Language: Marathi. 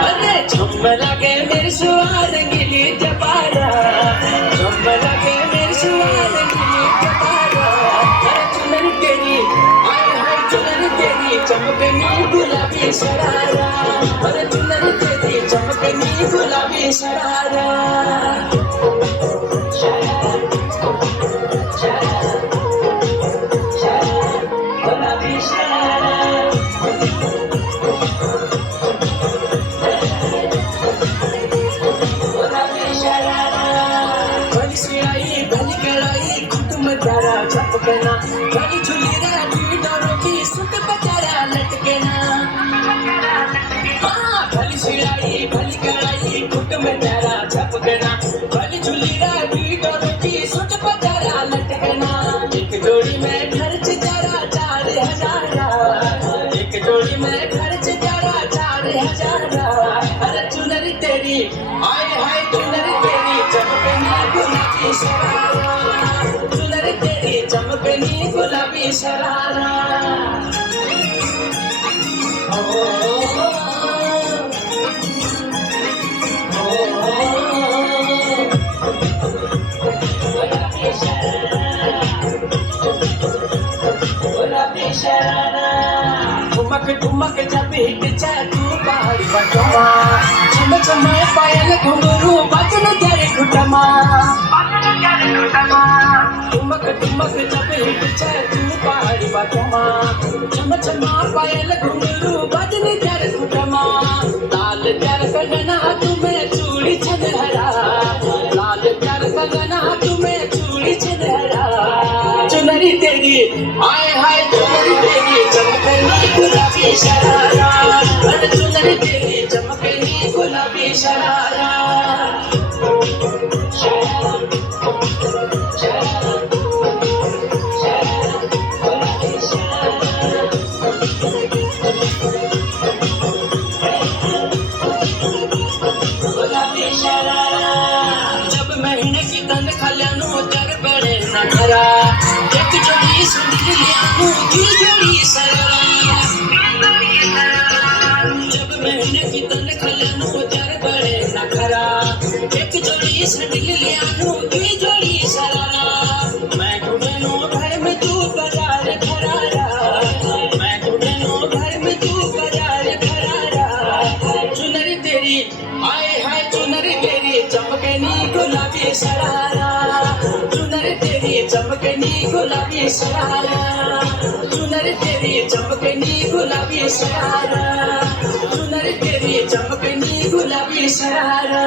अरे झुम लगे मेरे सुहार गिली जबारा, झुम लगे मेरे सुहार गिली जबारा। अरे चुनर तेरी आय हाय चुनर तेरी चमकनी गुलाबी शरारा, अरे चुनर तेरी चमकनी गुलाबी शरारा। गुलाबी शरारा छपकना बड़ी झुली राजी डोरों की सुट बचारा लटकना। भली सिलाई भली कड़ाई कुट में प्यारा छपकना, भली झुली राजी डोरों की सुट बचारा लटकना। एक जोड़ी में खर्च जरा 4,000, एक जोड़ी में खर्च जरा 4,000। अरे चुनर तेरी आय हाय चुनर तेरी चमकनी गुलाबी शरारा, चुनर तेरी चमकनी गुलाबी शरारा। गुलाबी शरारा ठुमक ठुमक जब हिट जाए तू पहाड़ी बटवा, छम छम पायल घुंघरू बजन तेरे घुटमा। ठुमक ठुमक जब हिट जाए तू पहाड़ी बटवा, छम छम पायल घुंघरू बजन तेरे घुटमा। लाल प्यार कंगना तुम्हें चूड़ी छनहरा, लाल प्यार कंगना तुम्हें चूड़ी छनहरा। चुनरी तेरी आय हाय चुनरी तेरी चमकनी गुलाबी शरारा, अरे चुनरी तेरी चमकनी गुलाबी शरारा। गुलाबी शरारा जब महीने की तनख्वाह ल्यानु तर बड़े नखरा, एक जोड़ी सुंदरी ल्यानु की जोड़ी शरारा। जब महीने की तनख्वाह ल्यानु तर बड़े नखरा, एक जोड़ी सुंदरी ल्यानु की जोड़ी शरारा। मैं ढूंढनू घर में तू बाजार खरारा, मैं ढूंढनू घर में तू बाजार खरारा। चुनरी तेरी आय हाय चुनरी तेरी चमकनी गुलाबी शरारा, चुनरी तेरी चमकनी गुलाबी शरारा, चुनरी तेरी चमकनी गुलाबी शरारा, चुनरी तेरी चमकनी गुलाबी शरारा।